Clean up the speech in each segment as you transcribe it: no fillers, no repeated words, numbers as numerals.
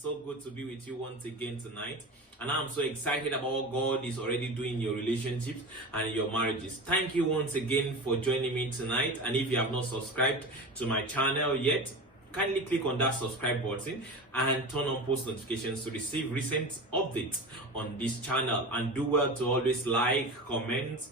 It's so good to be with you once again tonight. And I'm so excited about what God is already doing in your relationships and in your marriages. Thank you once again for joining me tonight. And if you have not subscribed to my channel yet, kindly click on that subscribe button and turn on post notifications to receive recent updates on this channel. And do well to always like, comment,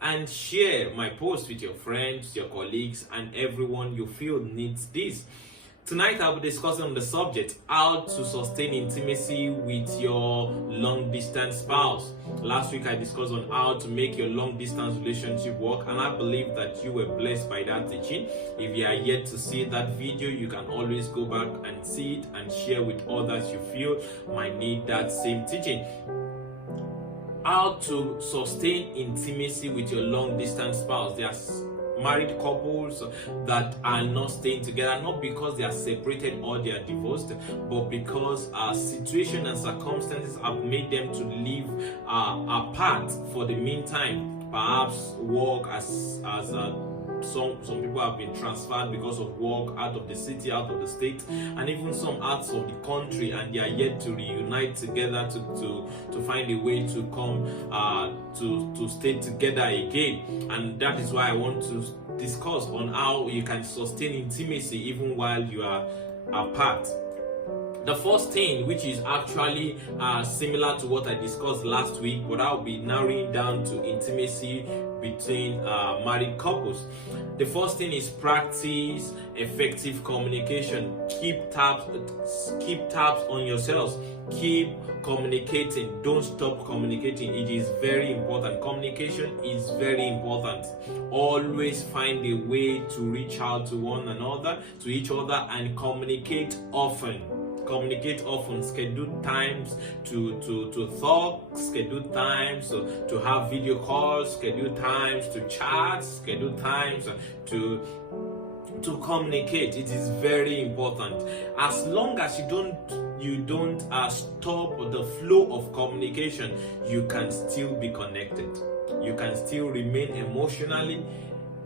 and share my posts with your friends, your colleagues, and everyone you feel needs this. Tonight I'll be discussing on the subject how to sustain intimacy with your long distance spouse. Last week I discussed on how to make your long distance relationship work, and I believe that you were blessed by that teaching. If you are yet to see that video, you can always go back and see it and share with others you feel might need that same teaching. How to sustain intimacy with your long distance spouse. There are married couples that are not staying together, not because they are separated or they are divorced, but because situation and circumstances have made them to live apart for the meantime. Perhaps work as some people have been transferred because of work out of the city, out of the state, and even some out of the country, and they are yet to reunite together to find a way to come to stay together again. And that is why I want to discuss on how you can sustain intimacy even while you are apart. The first thing, which is actually similar to what I discussed last week, but I'll be narrowing down to intimacy between married couples. The first thing is practice effective communication. Keep tabs on yourselves. Keep communicating. Don't stop communicating. It is very important. Communication is very important. Always find a way to reach out to one another, to each other, and communicate often. Communicate often. Schedule times to talk, schedule times to have video calls, schedule times to chat, schedule times to communicate. It is very important. As long as you don't stop the flow of communication, you can still be connected. You can still remain emotionally,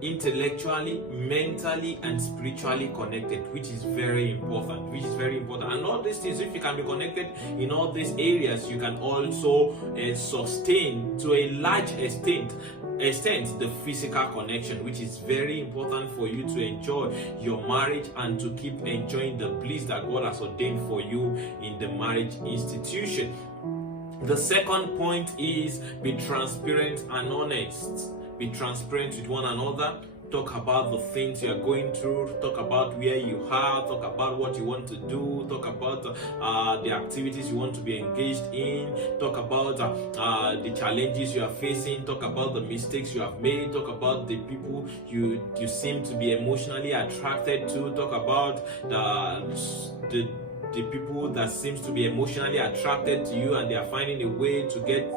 intellectually, mentally, and spiritually connected, which is very important. And all these things, if you can be connected in all these areas, you can also sustain to a large extent the physical connection, which is very important for you to enjoy your marriage and to keep enjoying the bliss that God has ordained for you in the marriage institution. The second point is be transparent and honest. Be transparent with one another. Talk about the things you are going through. Talk about where you are. Talk about what you want to do. Talk about the activities you want to be engaged in. Talk about the challenges you are facing. Talk about the mistakes you have made. Talk about the people you seem to be emotionally attracted to. Talk about the people that seems to be emotionally attracted to you, and they are finding a way to get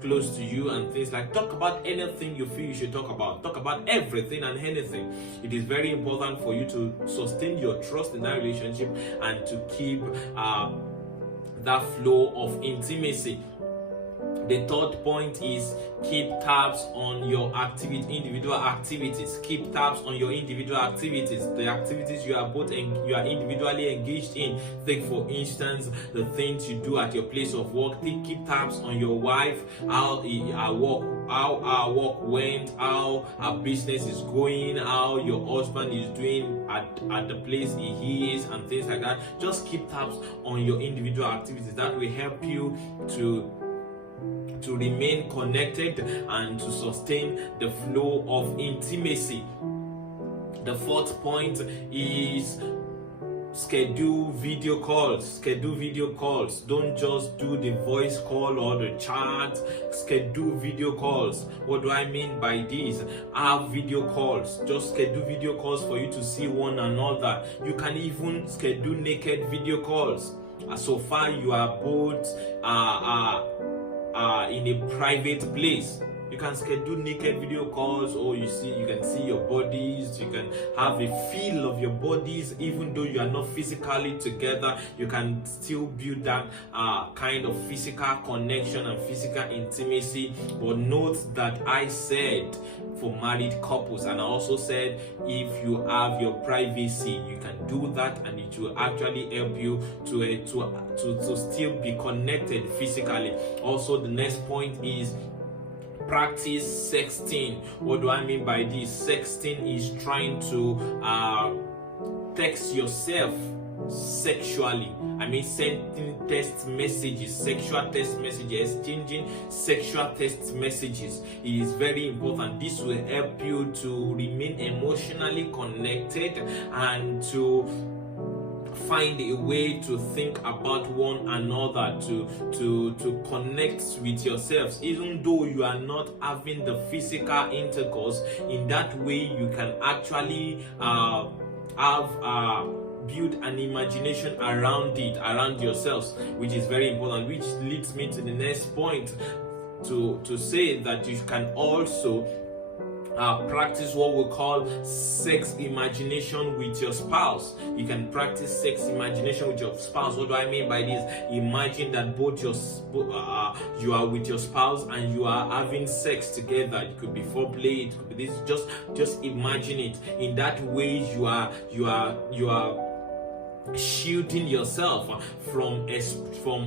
close to you and things like. Talk about anything you feel you should talk about. Talk about everything and anything. It is very important for you to sustain your trust in that relationship and to keep that flow of intimacy. The third point is keep tabs on your individual activities. Keep tabs on your individual activities, the activities you are you are individually engaged in. Take for instance the things you do at your place of work. Keep tabs on your wife, how our work went, how our business is going, how your husband is doing at the place he is, and things like that. Just keep tabs on your individual activities. That will help you to remain connected and to sustain the flow of intimacy. The fourth point is schedule video calls. Don't just do the voice call or the chat. Schedule video calls. What do I mean by this? Have video calls. Just schedule video calls for you to see one another. You can even schedule naked video calls. So far you are both in a private place. You can schedule naked video calls, or you can see your bodies. You can have a feel of your bodies, even though you are not physically together. You can still build that kind of physical connection and physical intimacy. But note that I said for married couples, and I also said if you have your privacy, you can do that, and it will actually help you to still be connected physically. Also, the next point is practice sexting. What do I mean by this? Sexting is trying to text yourself sexually. I mean, sending text messages, sexual text messages, exchanging sexual text messages. It is very important. This will help you to remain emotionally connected and to find a way to think about one another, to connect with yourselves, even though you are not having the physical intercourse. In that way, you can actually build an imagination around yourselves, which is very important, which leads me to the next point, to say that you can also practice what we call sex imagination with your spouse. You can practice sex imagination with your spouse. What do I mean by this? Imagine that you are with your spouse and you are having sex together. It could be foreplay, it could be this. Just imagine it. In that way, you are shielding yourself from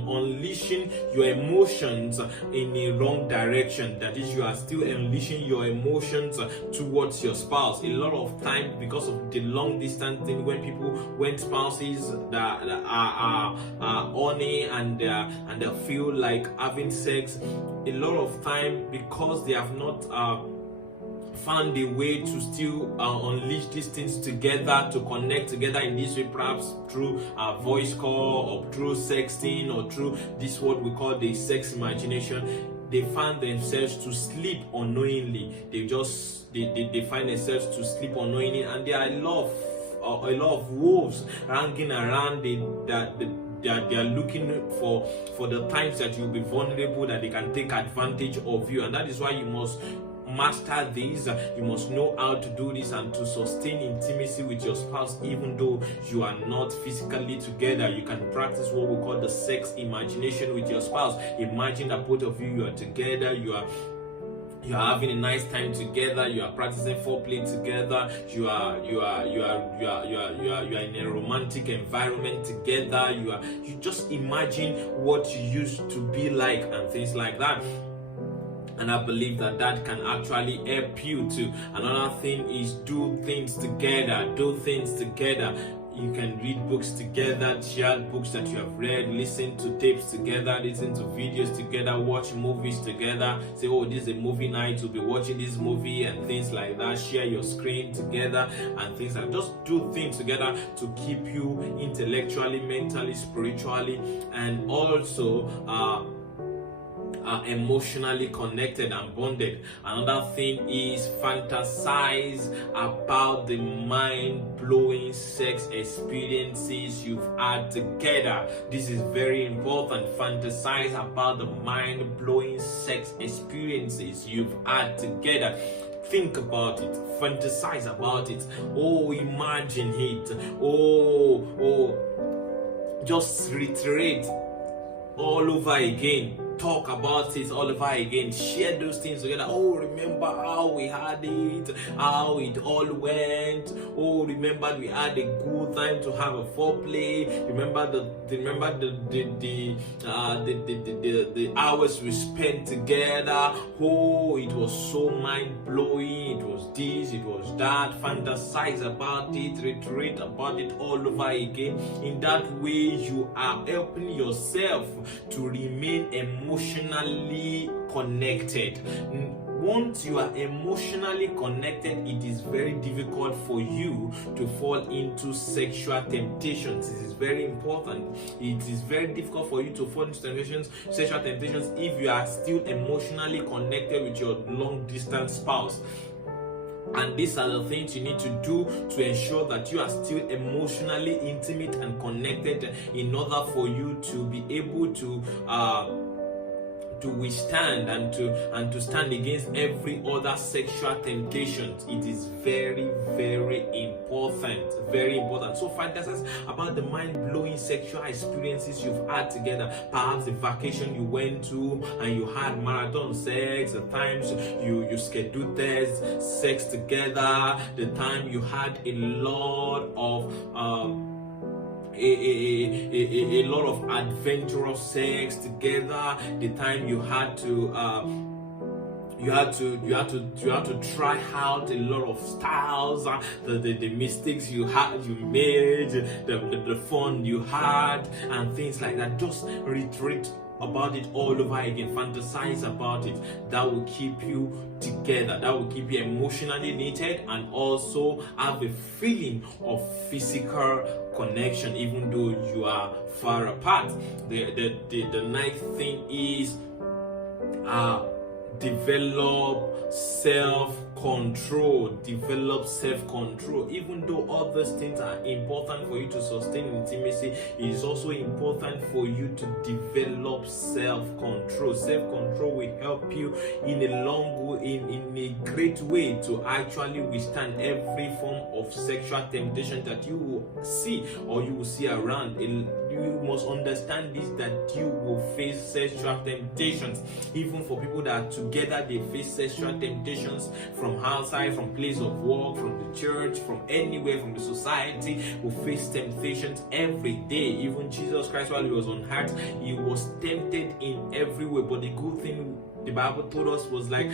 unleashing your emotions in a wrong direction. That is, you are still unleashing your emotions towards your spouse. A lot of time, because of the long distance thing, when spouses that are horny and they feel like having sex, a lot of time, because they have not found a way to still unleash these things together, to connect together in this way, perhaps through a voice call or through sexting or through this what we call the sex imagination, they find themselves to sleep unknowingly. They find themselves to sleep unknowingly, and there are a lot of wolves hanging around. They are looking for the times that you'll be vulnerable, that they can take advantage of you, and that is why you must master this. You must know how to do this and to sustain intimacy with your spouse, even though you are not physically together. You can practice what we call the sex imagination with your spouse. Imagine that both of you are together, you are having a nice time together, you are practicing foreplay together, you are in a romantic environment together, you just imagine what you used to be like and things like that. And I believe that can actually help you too. Another thing is do things together. You can read books together, share books that you have read, listen to tapes together, listen to videos together, watch movies together. Say, oh, this is a movie night, we'll be watching this movie and things like that. Share your screen together and things like that. Just do things together to keep you intellectually, mentally, spiritually, and also emotionally connected and bonded. Another thing is fantasize about the mind-blowing sex experiences you've had together. This is very important. Fantasize about the mind-blowing sex experiences you've had together. Think about it, fantasize about it. Oh, imagine it. Oh, just reiterate all over again. Talk about it all over again. Share those things together. Oh, remember how we had it, how it all went. Oh, remember we had a good time to have a foreplay. Remember the hours we spent together. Oh, it was so mind blowing. It was this, it was that. Fantasize about it, reiterate about it all over again. In that way, you are helping yourself to remain emotionally connected. Once you are emotionally connected, it is very difficult for you to fall into sexual temptations. It is very important. It is very difficult for you to fall into sexual temptations if you are still emotionally connected with your long distance spouse. And these are the things you need to do to ensure that you are still emotionally intimate and connected, in order for you to be able to withstand and to stand against every other sexual temptation. It is very, very important. Very important. So fantasize about the mind-blowing sexual experiences you've had together. Perhaps the vacation you went to and you had marathon sex, the times you scheduled sex together, the time you had a lot of a lot of adventurous sex together, the time you had to try out a lot of styles, the mistakes you made, the fun you had, and things like that. Just retreat about it all over again. Fantasize about it. That will keep you together. That will keep you emotionally knitted and also have a feeling of physical connection, even though you are far apart. The ninth thing is develop self-control. Even though all these things are important for you to sustain intimacy, it is also important for you to develop self-control. Self-control will help you in a great way to actually withstand every form of sexual temptation that you will see around. You must understand this, that you will face sexual temptations. Even for people that are together, they face sexual temptations from outside, from place of work, from the church, from anywhere, from the society. Will face temptations every day. Even Jesus Christ, while he was on earth, he was tempted in every way. But the good thing the Bible told us was that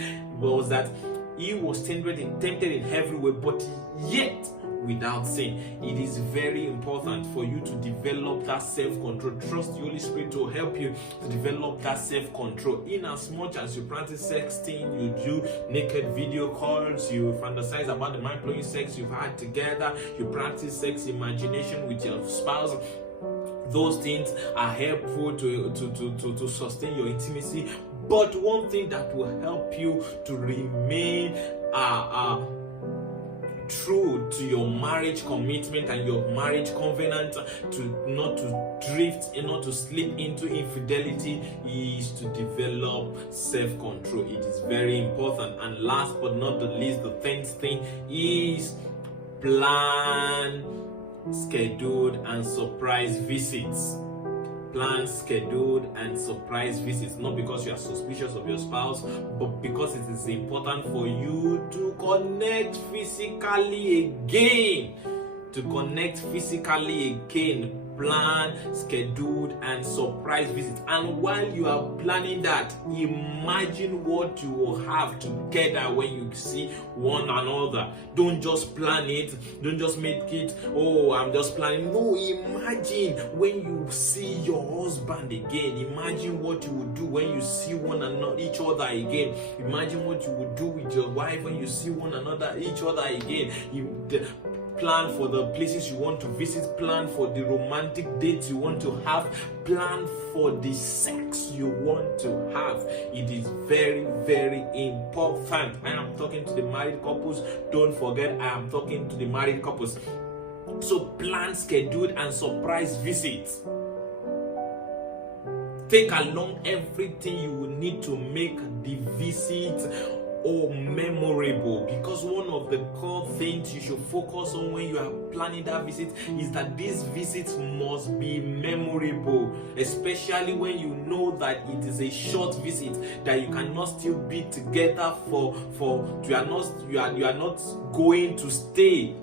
he was tempted in every way, but yet without sin. It is very important for you to develop that self-control. Trust the Holy Spirit to help you to develop that self-control. In as much as you practice sexting, you do naked video calls, you fantasize about the mind-blowing sex you've had together, you practice sex imagination with your spouse. Those things are helpful to sustain your intimacy. But one thing that will help you to remain true to your marriage commitment and your marriage covenant, not to drift and not to slip into infidelity, is to develop self-control. It is very important. And last but not the least, the 10th thing is plan scheduled and surprise visits. Plan scheduled and surprise visits, not because you are suspicious of your spouse, but because it is important for you to connect physically again. Plan scheduled and surprise visits. And while you are planning that, imagine what you will have together when you see one another. Don't just plan it. Don't just make it, oh, I'm just planning. No, imagine when you see your husband again. Imagine what you would do when you see each other again. Imagine what you would do with your wife when you see each other again. Plan for the places you want to visit, plan for the romantic dates you want to have, plan for the sex you want to have. It is very, very important. I am talking to the married couples. Don't forget, I am talking to the married couples. So plan scheduled and surprise visits. Take along everything you will need to make the visit memorable, because one of the core things you should focus on when you are planning that visit is that these visits must be memorable, especially when you know that it is a short visit, that you cannot still be together you are not going to stay.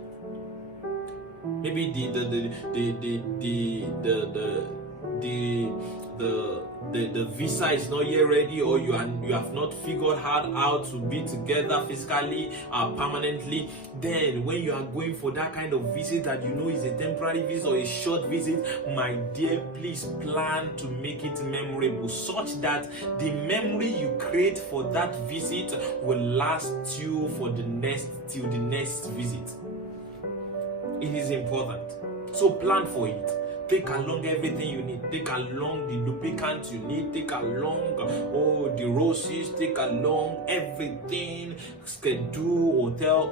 Maybe the visa is not yet ready, or you have not figured out how to be together physically permanently. Then when you are going for that kind of visit that you know is a temporary visit or a short visit, my dear, please plan to make it memorable, such that the memory you create for that visit will last you till the next visit. It is important. So plan for it. Take along everything you need. Take along the lubricant you need. Take along the roses. Take along everything. Schedule hotel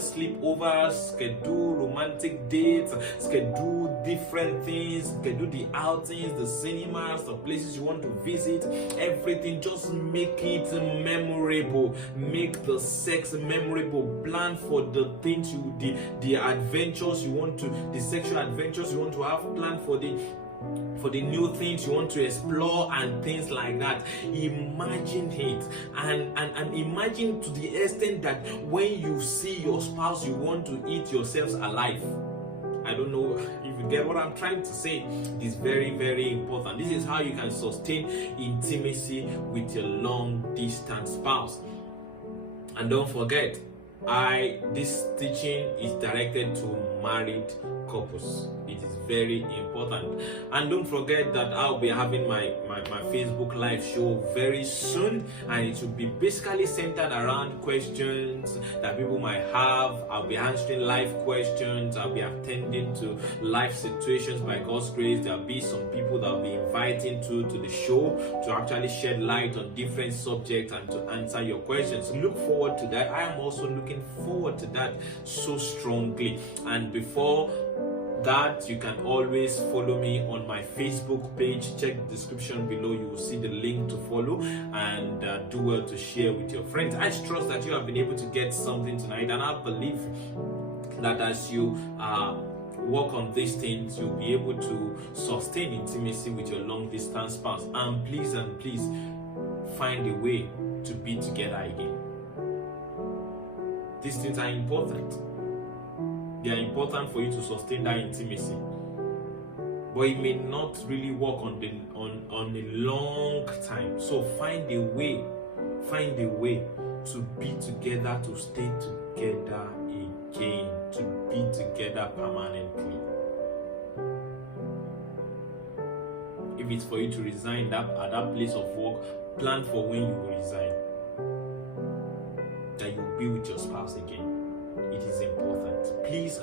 sleepovers. Schedule romantic dates. Schedule different things. Schedule the outings, the cinemas, the places you want to visit. Everything. Just make it memorable. Make the sex memorable. Plan for the things the adventures you want to, the sexual adventures you want to have. Plan for the new things you want to explore and things like that. Imagine it, and imagine to the extent that when you see your spouse, you want to eat yourselves alive. I don't know if you get what I'm trying to say. It's very, very important. This is how you can sustain intimacy with your long distance spouse. And don't forget, this teaching is directed to married couples. It is very important. And don't forget that I'll be having my Facebook live show very soon, and it will be basically centered around questions that people might have. I'll be answering live questions. I'll be attending to live situations by God's grace. There'll be some people that I'll be inviting to the show to actually shed light on different subjects and to answer your questions. Look forward to that. I am also looking forward to that so strongly. And before that, you can always follow me on my Facebook page. Check the description below. You will see the link to follow, and do well to share with your friends. I trust that you have been able to get something tonight, and I believe that as you work on these things, you'll be able to sustain intimacy with your long distance spouse. And please find a way to be together again. These things are important. They are important for you to sustain that intimacy, but it may not really work on a long time. So find a way to be together, to stay together again, to be together permanently. If it's for you to resign at that place of work, plan for when you will resign, that you will be with your spouse again. It is important. Please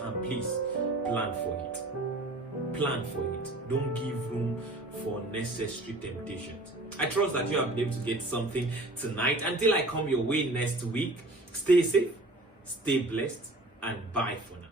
plan for it. Plan for it. Don't give room for unnecessary temptations. I trust that you have been able to get something tonight. Until I come your way next week, stay safe, stay blessed, and bye for now.